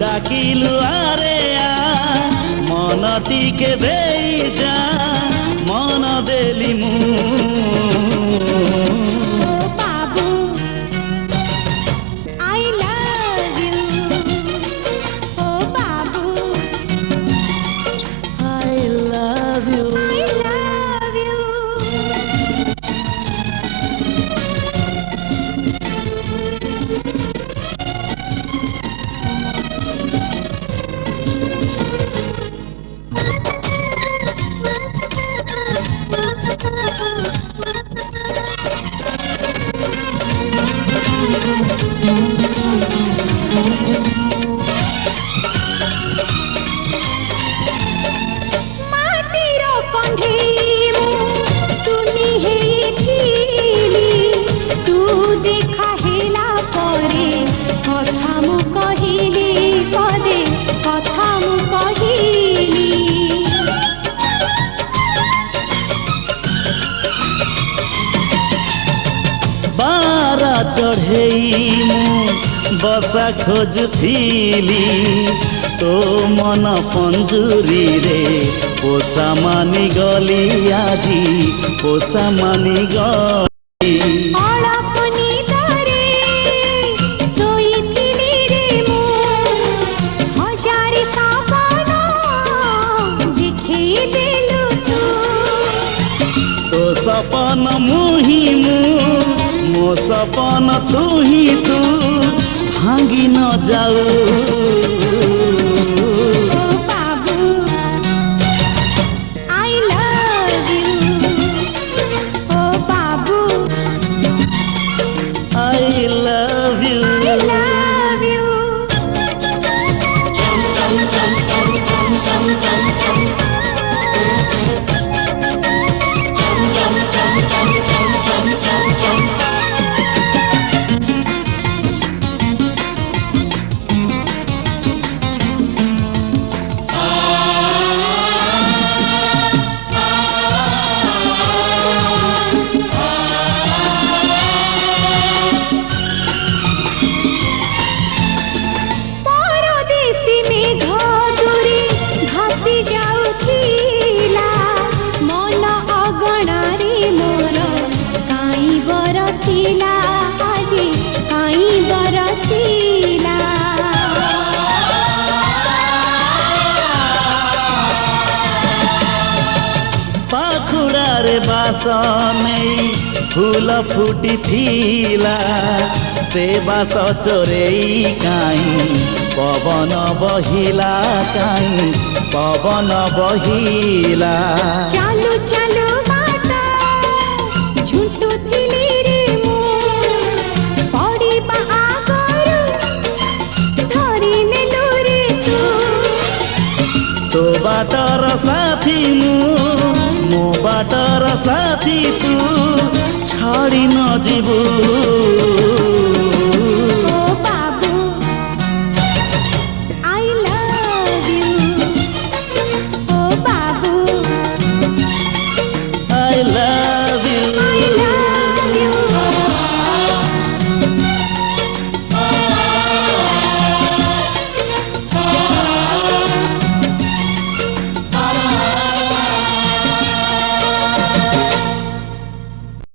ডাকিলু আরে মন টিকে দেই যা মন দেলি মু चढ़ेई बसा खोजुली तो मन पंजुरी रे पोषा मानी गली आजी पोषा मानी गली तो सपन मुही मो सपन तू ही तू भांगी न जाऊ फूल फुटी थिला से बास चोरेई काई पवन बहिला काई पवन बहिला चालू चालू बाटा झुंटू थिली रे मु पड़ी बा आगरु धरी नेलु रे तो बाटर साथी मो बाटर साथी तू छाड़ी न जीवू